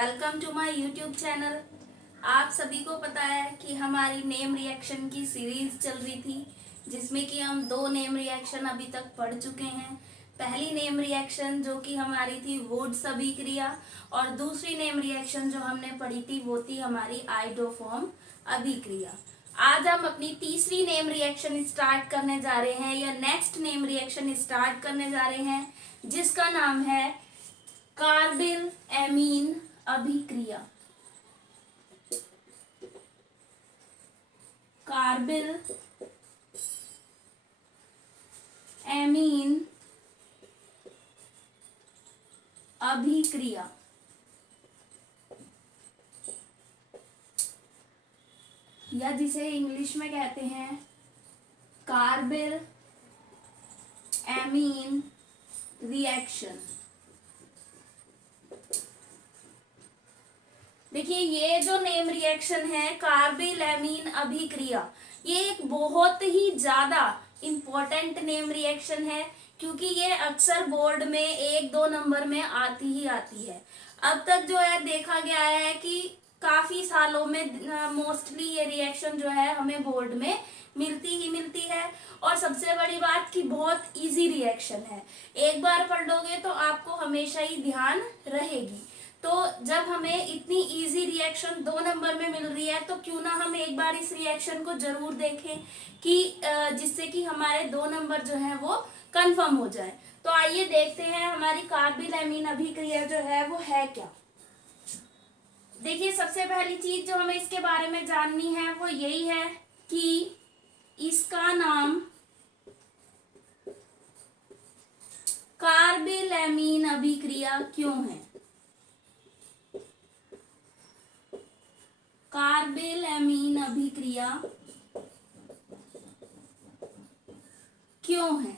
Welcome to my YouTube channel. आप सभी को पता है कि हमारी नेम रिएक्शन की सीरीज चल रही थी, जिसमें कि हम 2 नेम रिएक्शन अभी तक पढ़ चुके हैं। पहली नेम रिएक्शन जो कि हमारी थी वुड्स अभिक्रिया, और दूसरी नेम रिएक्शन जो हमने पढ़ी थी वो थी हमारी आइडोफॉर्म अभिक्रिया। आज हम अपनी तीसरी नेम रिएक्शन स्टार्ट करने जा रहे हैं, या नेक्स्ट नेम रिएक्शन स्टार्ट करने जा रहे हैं, जिसका नाम है कार्बिल एमीन अभिक्रिया। कार्बिल एमीन अभिक्रिया। या जिसे इंग्लिश में कहते हैं कार्बिल एमीन रिएक्शन। देखिए, ये जो नेम रिएक्शन है कार्बिल एमीन अभिक्रिया, ये एक बहुत ही ज्यादा इम्पोर्टेंट नेम रिएक्शन है, क्योंकि ये अक्सर बोर्ड में 1-2 नंबर में आती ही आती है। अब तक जो है देखा गया है कि काफी सालों में मोस्टली ये रिएक्शन जो है हमें बोर्ड में मिलती ही मिलती है। और सबसे बड़ी बात कि बहुत इजी रिएक्शन है, एक बार पढ़ लोगे तो आपको हमेशा ही ध्यान रहेगी। तो जब हमें इतनी इजी रिएक्शन 2 नंबर में मिल रही है, तो क्यों ना हम एक बार इस रिएक्शन को जरूर देखें कि जिससे कि हमारे 2 नंबर जो है वो कंफर्म हो जाए। तो आइए देखते हैं हमारी कार्बिल एमीन अभिक्रिया जो है वो है क्या। देखिए, सबसे पहली चीज जो हमें इसके बारे में जाननी है वो यही है कि इसका नाम कार्बिल एमीन अभिक्रिया क्यों है। कार्बिल एमीन अभिक्रिया क्यों है?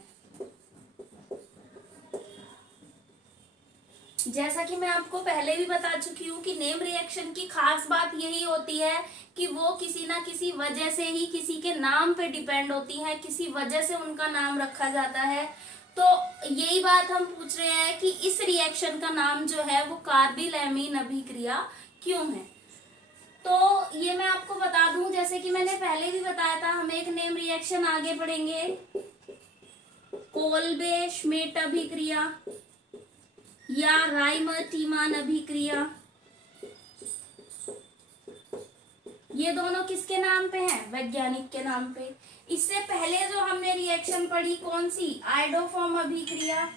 जैसा कि मैं आपको पहले भी बता चुकी हूँ कि नेम रिएक्शन की खास बात यही होती है कि वो किसी ना किसी वजह से ही किसी के नाम पे डिपेंड होती है, किसी वजह से उनका नाम रखा जाता है। तो यही बात हम पूछ रहे हैं कि इस रिएक्शन का नाम जो है वो कार्बिल एमीन अभिक्रिया क्यों है। तो ये मैं आपको बता दूं, जैसे कि मैंने पहले भी बताया था, हम एक नेम रिएक्शन आगे पढ़ेंगे, कोल्बे श्मिट अभिक्रिया या राइमर टीमान अभिक्रिया। ये दोनों किसके नाम पे हैं? वैज्ञानिक के नाम पे। इससे पहले जो हमने रिएक्शन पढ़ी कौन सी? आइडोफॉर्म अभिक्रिया।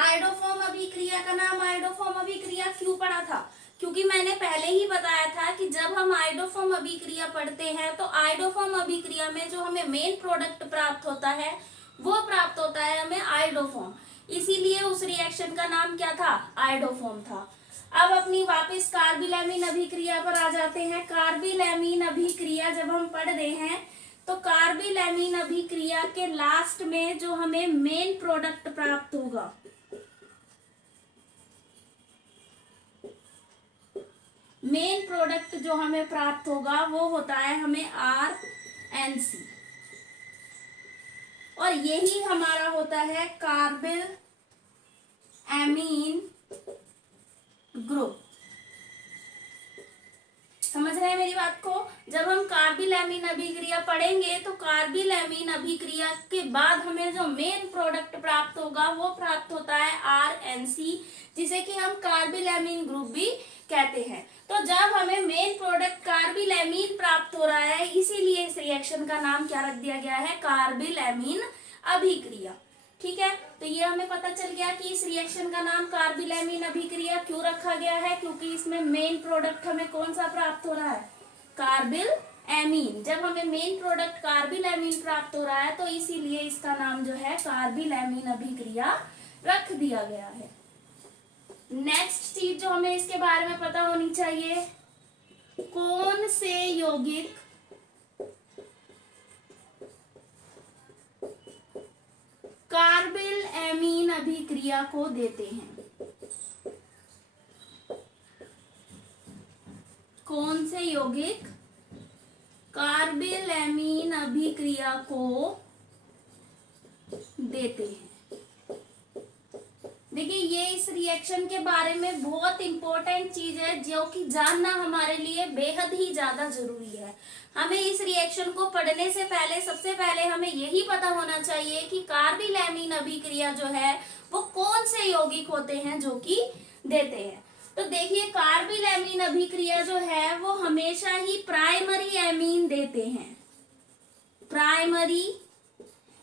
आइडोफॉर्म अभिक्रिया का नाम आइडोफॉर्म अभिक्रिया क्यों पड़ा था? क्योंकि मैंने पहले ही बताया था कि जब हम आइडोफॉर्म अभिक्रिया पढ़ते हैं तो आइडोफॉर्म अभिक्रिया में जो हमें मेन प्रोडक्ट प्राप्त होता है वो प्राप्त होता है हमें आइडोफॉर्म। इसीलिए उस रिएक्शन का नाम क्या था? आइडोफॉर्म था। अब अपनी वापस कार्बिल एमीन अभिक्रिया पर आ जाते हैं। कार्बिल एमीन अभिक्रिया जब हम पढ़ रहे हैं तो कार्बिल एमीन अभिक्रिया के लास्ट में जो हमें मेन प्रोडक्ट प्राप्त होगा, मेन प्रोडक्ट जो हमें प्राप्त होगा वो होता है हमें RNC, और यही हमारा होता है कार्बिल एमीन ग्रुप। समझ रहे हैं मेरी बात को? जब हम कार्बिल एमीन अभिक्रिया पढ़ेंगे तो कार्बिल एमीन अभिक्रिया के बाद हमें जो मेन प्रोडक्ट प्राप्त होगा वो प्राप्त होता है RNC, जिसे कि हम कार्बिल एमीन ग्रुप भी कहते हैं। तो जब हमें मेन प्रोडक्ट कार्बिल एमीन प्राप्त हो रहा है, इसीलिए इस रिएक्शन का नाम क्या रख दिया गया है? कार्बिल एमीन अभिक्रिया। ठीक है, तो ये हमें पता चल गया कि इस रिएक्शन का नाम कार्बिल एमीन अभिक्रिया क्यों रखा गया है, क्योंकि इसमें मेन प्रोडक्ट हमें कौन सा प्राप्त हो रहा है? Carbyl amine. जब हमें मेन प्रोडक्ट कार्बिल एमीन प्राप्त हो रहा है तो इसीलिए इसका नाम जो है कार्बिल एमीन अभिक्रिया रख दिया गया है। नेक्स्ट चीज जो हमें इसके बारे में पता होनी चाहिए, कौन से यौगिक कार्बिल एमीन अभिक्रिया को देते हैं? कौन से यौगिक कार्बिल एमीन अभिक्रिया को देते हैं? देखिए ये इस रिएक्शन के बारे में बहुत इंपॉर्टेंट चीज है जो कि जानना हमारे लिए बेहद ही ज्यादा जरूरी है। हमें इस रिएक्शन को पढ़ने से पहले सबसे पहले हमें यही पता होना चाहिए कि कार्बिलैमीन अभिक्रिया जो है वो कौन से यौगिक होते हैं जो कि देते हैं। तो देखिए, कार्बिलैमीन अभिक्रिया जो है वो हमेशा ही प्राइमरी एमीन देते हैं। प्राइमरी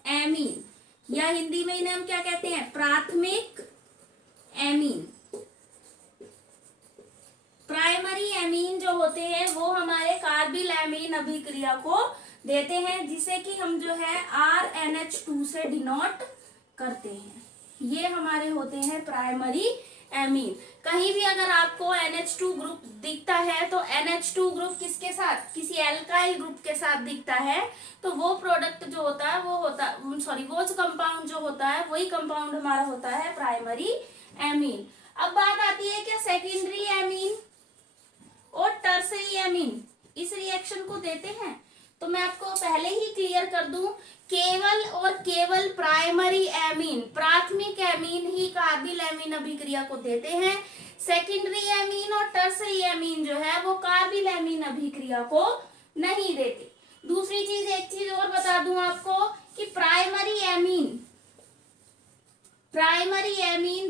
एमीन, या हिंदी में इन्हें हम क्या कहते हैं, प्राथमिक एमीन। प्राइमरी एमीन जो होते हैं वो हमारे कार्बिलैमीन अभिक्रिया को देते हैं, जिसे कि हम जो है RNH2 से डिनोट करते हैं। ये हमारे होते हैं प्राइमरी एमीन। कहीं भी अगर आपको NH2 ग्रुप दिखता है तो NH2 ग्रुप किसके साथ, किसी एल्काइल ग्रुप के साथ दिखता है, तो वो प्रोडक्ट जो होता है वो जो कंपाउंड जो होता है वही कंपाउंड हमारा होता है प्राइमरी एमीन। अब बात आती है क्या सेकेंडरी एमीन और टर्सरी एमीन इस रिएक्शन को देते हैं। तो मैं आपको पहले ही क्लियर कर दूं, केवल और केवल प्राइमरी एमीन, प्राथमिक एमीन ही कार्बिलैमीन अभिक्रिया को देते हैं। सेकेंडरी एमीन और टर्सरी एमीन जो है वो कार्बिलैमीन अभिक्रिया को नहीं देते। दूसरी चीज, एक चीज और बता दूं आपको कि प्राइमरी एमीन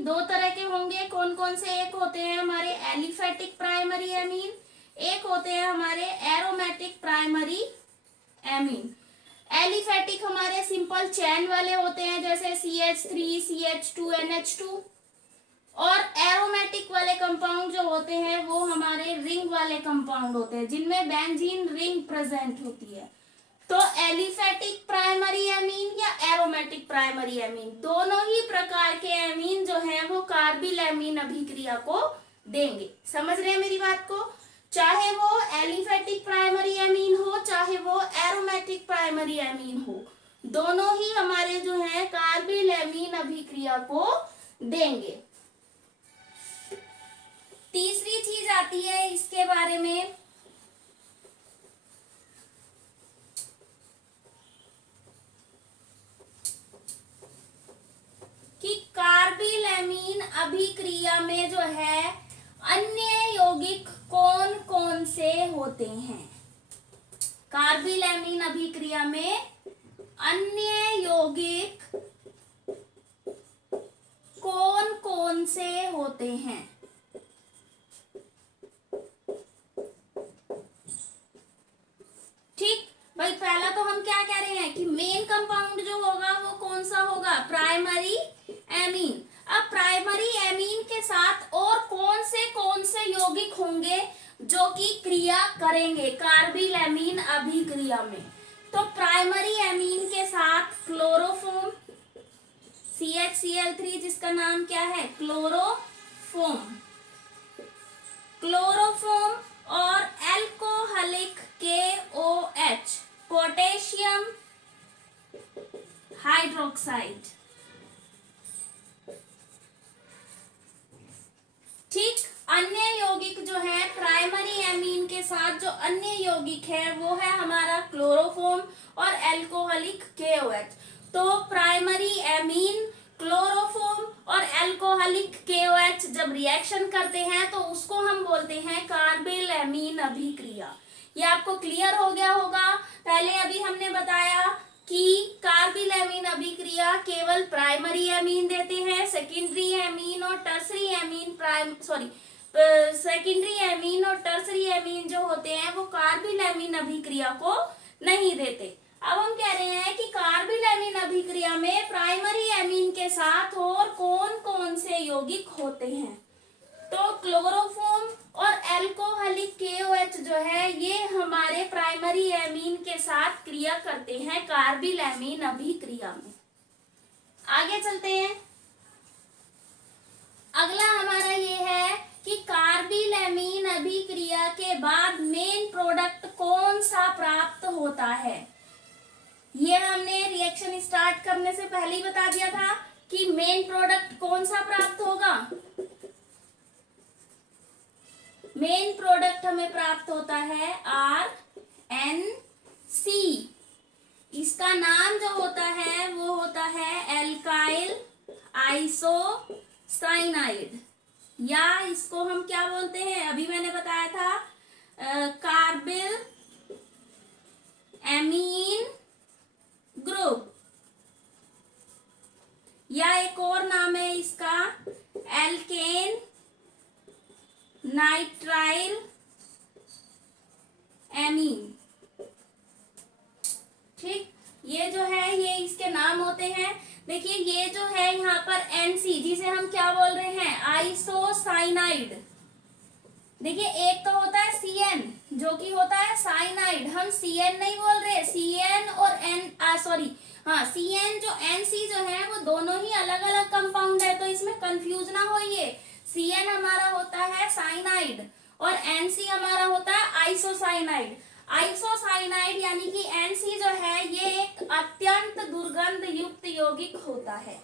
दो तरह के होंगे। कौन कौन से? एक होते हैं हमारे एलिफेटिक प्राइमरी एमीन, एक होते हैं हमारे एरोमेटिक प्राइमरी एमीन। एलिफेटिक हमारे सिंपल चैन वाले होते हैं जैसे CH3, CH2, NH2, और एरोमेटिक वाले कंपाउंड जो होते हैं वो हमारे रिंग वाले कंपाउंड होते हैं जिनमें बेंजीन रिंग प्रेजेंट होती है। तो एलिफेटिक प्राइमरी एमीन या एरोमेटिक प्राइमरी एमीन, दोनों ही प्रकार के एमीन जो हैं वो कार्बिलैमीन अभिक्रिया को देंगे। समझ रहे हैं मेरी बात को? चाहे वो एलिफेटिक प्राइमरी एमीन हो चाहे वो एरोमेटिक प्राइमरी एमीन हो, दोनों ही हमारे जो है कार्बिलैमीन अभिक्रिया को देंगे। तीसरी चीज आती है इसके बारे में कि कार्बिलैमीन अभिक्रिया में जो है अन्य यौगिक कौन कौन से होते हैं। कार्बिलैमीन अभिक्रिया में अन्य यौगिक कौन कौन से होते हैं। ठीक भाई, पहला तो हम क्या कह रहे हैं कि मेन कंपाउंड जो होगा वो कौन सा होगा, प्राइमरी एमीन। अब प्राइमरी एमीन के साथ और कौन से यौगिक होंगे जो कि क्रिया करेंगे कार्बिलैमीन अभिक्रिया में। तो प्राइमरी एमीन के साथ क्लोरोफॉर्म, CHCl3 जिसका नाम क्या है, क्लोरोफॉर्म, और एल्कोहलिक KOH, पोटेशियम हाइड्रोक्साइड। ठीक, अन्य यौगिक जो है प्राइमरी एमीन के साथ जो अन्य यौगिक है वो है हमारा क्लोरोफॉर्म और एल्कोहलिक KOH। तो प्राइमरी एमीन, क्लोरोफॉर्म और एल्कोहलिक KOH जब रिएक्शन करते हैं तो उसको हम बोलते हैं कार्बिलैमीन अभिक्रिया। ये आपको क्लियर हो गया होगा। पहले अभी हमने बताया कि कार्बिलैमीन अभिक्रिया केवल प्राइमरी एमीन देते हैं, सेकेंडरी एमीन और टर्सरी एमीन जो होते हैं वो कार्बिलैमीन अभिक्रिया को नहीं देते। अब हम कह रहे हैं कि कार्बिलैमीन अभिक्रिया में प्राइमरी एमीन के साथ और कौन कौन से यौगिक होते हैं। तो क्लोरोफॉर्म और एल्कोहलिक KOH जो है ये हमारे प्राइमरी एमीन के साथ क्रिया करते हैं कार्बिलैमीन अभिक्रिया में। आगे चलते हैं। अगला हमारा ये है कि कार्बिलैमीन अभिक्रिया के बाद मेन प्रोडक्ट कौन सा प्राप्त होता है। ये हमने रिएक्शन स्टार्ट करने से पहले ही बता दिया था कि मेन प्रोडक्ट कौन सा प्राप्त होगा। मेन प्रोडक्ट हमें प्राप्त होता है RNC। इसका नाम जो होता है वो होता है एल्काइल आइसो साइनाइड, या इसको हम क्या बोलते हैं, अभी मैंने बताया था कार्बिल एमीन ग्रुप, या एक और नाम है इसका एल्केन नाइट्राइल एमीन। ठीक, ये जो है ये इसके नाम होते हैं। देखिए ये जो है यहाँ पर एनसी, जिसे हम क्या बोल रहे हैं, आइसोसाइनाइड। देखिए एक तो होता है सीएन जो कि होता है साइनाइड, हम सीएन नहीं बोल रहे, सीएन और सीएन जो एनसी जो है वो दोनों ही अलग अलग कंपाउंड है, तो इसमें कंफ्यूज ना होइए। सीएन हमारा होता है साइनाइड और एनसी हमारा होता है आइसोसाइनाइड। आइसोसाइनाइड यानी कि एनसी जो है ये एक अत्यंत दुर्गंध युक्त यौगिक होता है।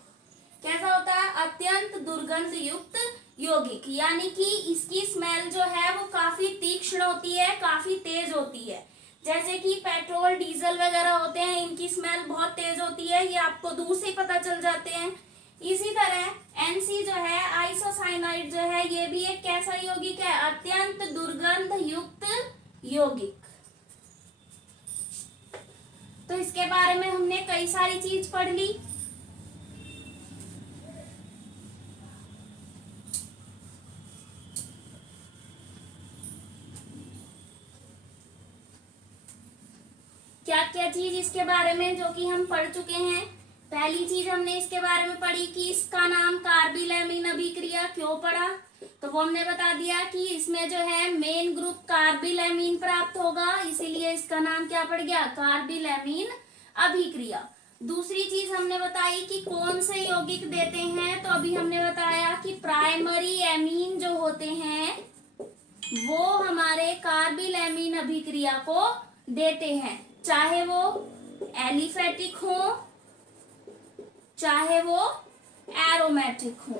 कैसा होता है, अत्यंत दुर्गंध युक्त यौगिक, यानी कि इसकी स्मेल जो है वो काफी तीक्ष्ण होती है, काफी तेज होती है। जैसे कि पेट्रोल डीजल वगैरह होते हैं, इनकी स्मेल बहुत तेज होती है, ये आपको दूर से पता चल जाते हैं। इसी तरह एनसी जो है आइसोसाइनाइड जो है ये भी एक कैसा यौगिक है, अत्यंत दुर्गंध युक्त यौगिक। तो इसके बारे में हमने कई सारी चीज पढ़ ली। क्या क्या चीज इसके बारे में जो कि हम पढ़ चुके हैं। पहली चीज हमने इसके बारे में पढ़ी कि इसका नाम कार्बिलैमिन अभिक्रिया क्यों पड़ा, तो वो हमने बता दिया कि इसमें जो है मेन ग्रुप कार्बिलैमिन प्राप्त होगा, इसीलिए इसका नाम क्या पड़ गया, कार्बिलैमिन अभिक्रिया। दूसरी चीज हमने बताई कि कौन से यौगिक देते हैं, तो अभी हमने बताया कि प्राइमरी एमीन जो होते हैं वो हमारे कार्बिलैमिन अभिक्रिया को देते हैं, चाहे वो एलिफेटिक हो चाहे वो एरोमेटिक हो।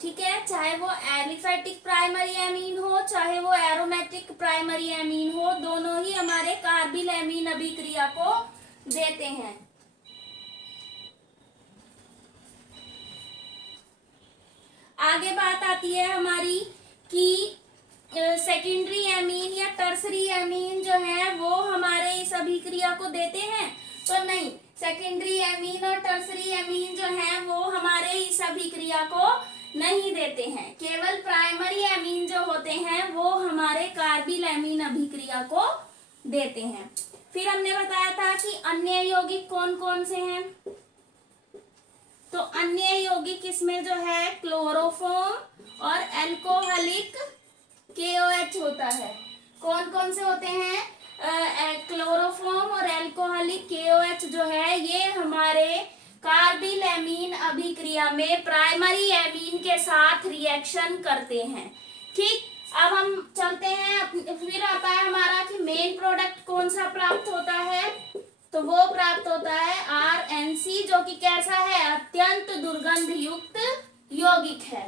ठीक है, चाहे वो एलिफेटिक प्राइमरी एमीन हो चाहे वो एरोमेटिक प्राइमरी एमीन हो, दोनों ही हमारे कार्बिलैमिन अभिक्रिया को देते हैं। आगे बात आती है हमारी कि सेकेंडरी एमीन या टर्सरी एमीन जो है वो हमारे इस अभिक्रिया को देते हैं, तो नहीं, सेकेंडरी एमीन और टर्सरी एमीन जो है वो हमारे इस अभिक्रिया को नहीं देते हैं। केवल प्राइमरी एमीन जो होते हैं वो हमारे कार्बिलैमिन अभिक्रिया को देते हैं। फिर हमने बताया था कि अन्य यौगिक कौन कौन से हैं, तो अन्य यौगिक इसमें जो है क्लोरोफॉर्म और एल्कोहलिक KOH होता है। कौन कौन से होते हैं, क्लोरोफॉर्म और एल्कोहलिक KOH जो है ये हमारे कार्बिलैमिन अभिक्रिया में प्राइमरी एमीन के साथ रिएक्शन करते हैं। ठीक, अब हम चलते हैं, फिर आता है हमारा कि मेन प्रोडक्ट कौन सा प्राप्त होता है, तो वो प्राप्त होता है RNC जो कि कैसा है, अत्यंत दुर्गंध युक्त यौगिक है।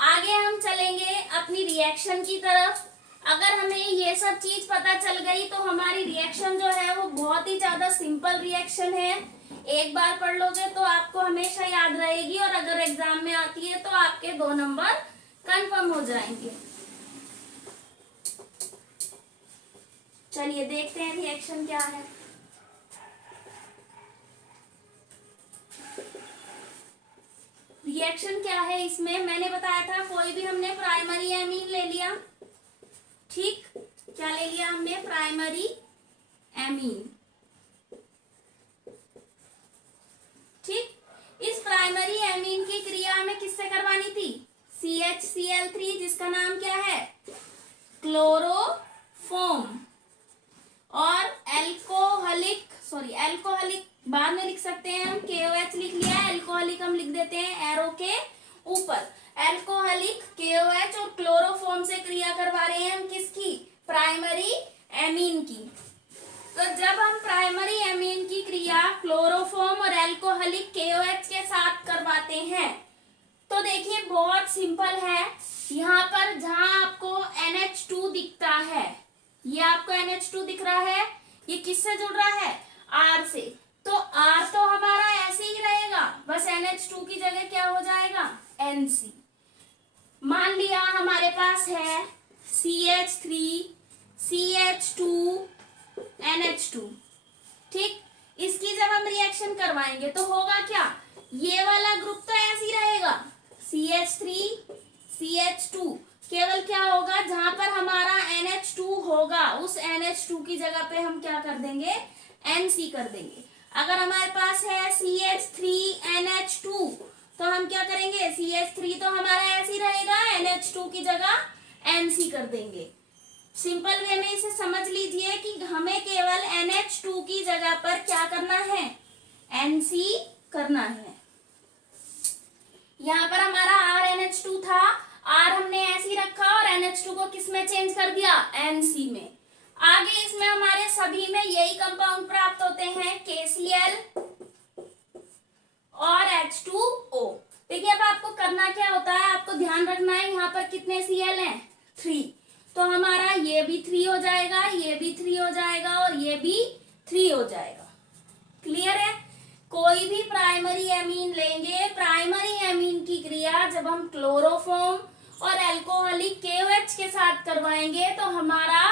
आगे हम चलेंगे अपनी रिएक्शन की तरफ। अगर हमें ये सब चीज पता चल गई तो हमारी रिएक्शन जो है वो बहुत ही ज्यादा सिंपल रिएक्शन है, एक बार पढ़ लोगे तो आपको हमेशा याद रहेगी, और अगर एग्जाम में आती है तो आपके 2 नंबर कंफर्म हो जाएंगे। चलिए देखते हैं रिएक्शन क्या है। रिएक्शन क्या है इसमें, मैंने बताया था कोई भी हमने प्राइमरी एमीन ले लिया। ठीक, क्या ले लिया हमने, प्राइमरी एमीन। ठीक, इस प्राइमरी एमीन की क्रिया हमें किससे करवानी थी, CHCl3, जिसका नाम क्या है, क्लोरोफॉर्म, और एल्कोहलिक बाद में लिख सकते हैं हम, KOH लिख लिया, एल्कोहलिक हम लिख देते हैं एरो के ऊपर। एल्कोहलिक KOH और क्लोरोफॉर्म से क्रिया करवा रहे हैं हम किसकी, प्राइमरी एमीन की। तो जब हम प्राइमरी एमीन की क्रिया क्लोरोफॉर्म और एल्कोहलिक KOH के साथ करवाते हैं तो देखिए बहुत सिंपल है। यहाँ पर जहां आपको NH2 दिखता है, ये आपको NH2 दिख रहा है, ये किससे जुड़ रहा है, R से, तो R तो हमारा ऐसे ही रहेगा, NC। मान लिया हमारे पास है CH3 CH2 NH2, ठीक। इसकी जब हम रिएक्शन करवाएंगे तो होगा क्या, ये वाला ग्रुप तो ऐसे ही रहेगा, CH3 CH2, केवल क्या होगा, जहां पर हमारा NH2 होगा उस NH2 की जगह पे हम क्या कर देंगे, NC कर देंगे। अगर हमारे पास है CH3 NH2 तो हम क्या करेंगे, CH3 तो हमारा ऐसे ही रहेगा, NH2 की जगह NC कर देंगे। सिंपल वे में इसे समझ लीजिए कि हमें केवल NH2 की जगह पर क्या करना है, NC करना है। यहाँ पर हमारा RNH2 था, R हमने ऐसे ही रखा और NH2 को किस में चेंज कर दिया, NC में। आगे इसमें हमारे सभी में यही कंपाउंड प्राप्त होते हैं, KCl और H2O। देखिए अब आपको करना क्या होता है, आपको ध्यान रखना है यहाँ पर कितने Cl हैं, 3, तो हमारा ये भी 3 हो जाएगा, ये भी 3 हो जाएगा और ये भी 3 हो जाएगा। क्लियर है। कोई भी प्राइमरी एमीन लेंगे, प्राइमरी एमीन की क्रिया जब हम क्लोरोफॉर्म और अल्कोहलिक KOH के साथ करवाएंगे तो हमारा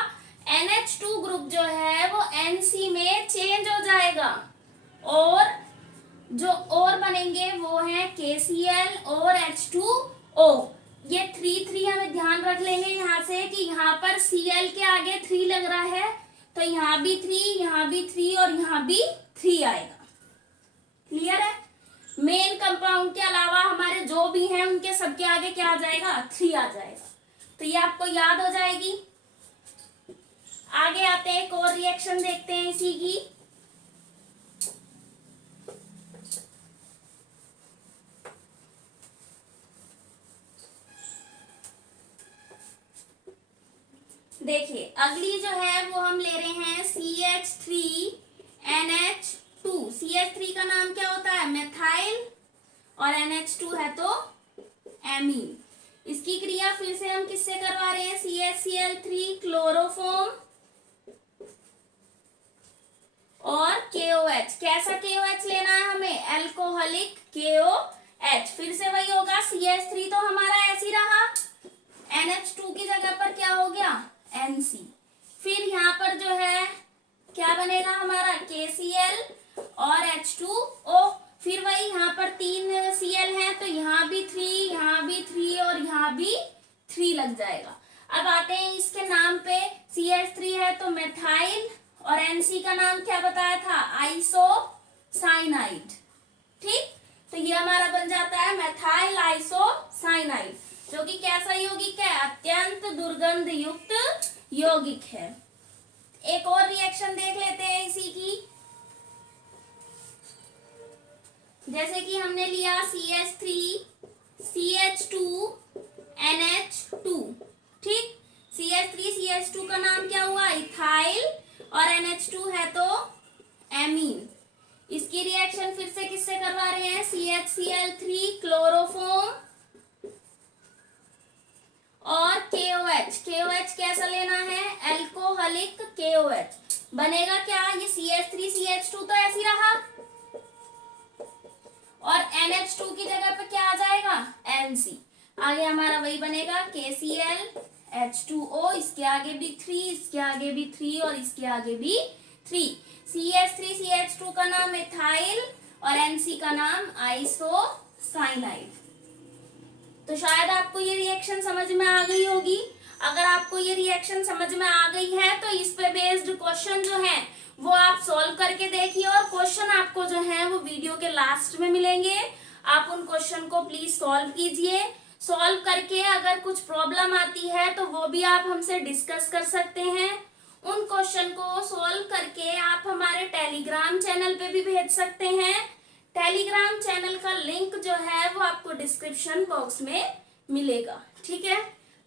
NH2 ग्रुप जो है वो NC में चेंज हो जाएगा और जो और बनेंगे वो है KCl और H2O। ये 3 हमें ध्यान रख लेंगे यहाँ से कि यहाँ पर Cl के आगे 3 लग रहा है तो यहाँ भी 3, यहाँ भी 3 और यहाँ भी 3 आएगा। क्लियर है। मेन कंपाउंड के अलावा हमारे जो भी हैं उनके सबके आगे क्या आ जाएगा, 3 आ जाएगा। तो ये आपको याद हो जाएगी। आगे आते हैं, एक और रिएक्शन देखते हैं इसी की। देखिए अगली जो है वो हम ले रहे हैं CH3NH2। CH3 का नाम क्या होता है, मेथाइल, और NH2 है तो एमीन। इसकी क्रिया फिर से हम किससे करवा रहे हैं, CHCl3 क्लोरोफॉर्म और KOH। कैसा KOH लेना है हमें, अल्कोहलिक KOH। फिर से वही होगा, CH3 तो हमारा ऐसे ही रहा, NH2 की जगह पर क्या हो गया, NC। फिर यहाँ पर जो है क्या बनेगा हमारा, KCl और H2O। फिर वही यहाँ पर 3 Cl हैं तो यहाँ भी 3, यहाँ भी 3 और यहाँ भी 3 लग जाएगा। अब आते हैं इसके नाम पे, CH3 है तो मेथाइल और NC का नाम क्या बताया था, आइसोसाइनाइड। ठीक, तो ये हमारा बन जाता है मेथाइल आइसोसाइनाइड, जो कि कैसा यौगिक है, अत्यंत दुर्गंध युक्त यौगिक है। एक और रिएक्शन देख लेते हैं इसी की। जैसे कि हमने लिया CH3 CH2 NH2, ठीक। CH3 CH2 का नाम क्या हुआ, इथाइल, और NH2 है तो एमीन। इसकी रिएक्शन फिर से किससे करवा रहे हैं, CHCl3 क्लोरोफॉर्म और KOH। KOH कैसा लेना है, अल्कोहलिक KOH। बनेगा क्या, ये CH3 CH2 तो ऐसी रहा और NH2 की जगह पे क्या आ जाएगा, NC। आगे हमारा वही बनेगा, KCl H2O, इसके आगे भी 3, इसके आगे भी 3 और इसके आगे भी 3। CH3 CH2 का नाम मिथाइल और NC का नाम आइसोसाइनाइड। तो शायद आपको ये रिएक्शन समझ में आ गई होगी। अगर आपको ये रिएक्शन समझ में आ गई है तो इस पे बेस्ड क्वेश्चन जो है वो आप सॉल्व करके देखिए, और क्वेश्चन आपको जो है वो वीडियो के लास्ट में मिलेंगे। आप उन क्वेश्चन को प्लीज सॉल्व कीजिए। सॉल्व करके अगर कुछ प्रॉब्लम आती है तो वो भी आप हमसे डिस्कस कर सकते हैं। उन क्वेश्चन को सॉल्व करके आप हमारे टेलीग्राम चैनल पे भी भेज सकते हैं। टेलीग्राम चैनल का लिंक जो है वो आपको डिस्क्रिप्शन बॉक्स में मिलेगा, ठीक है।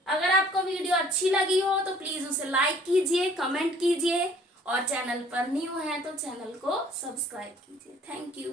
अगर आपको वीडियो अच्छी लगी हो तो प्लीज उसे लाइक कीजिए, कमेंट कीजिए, और चैनल पर न्यू है तो चैनल को सब्सक्राइब कीजिए। Thank you.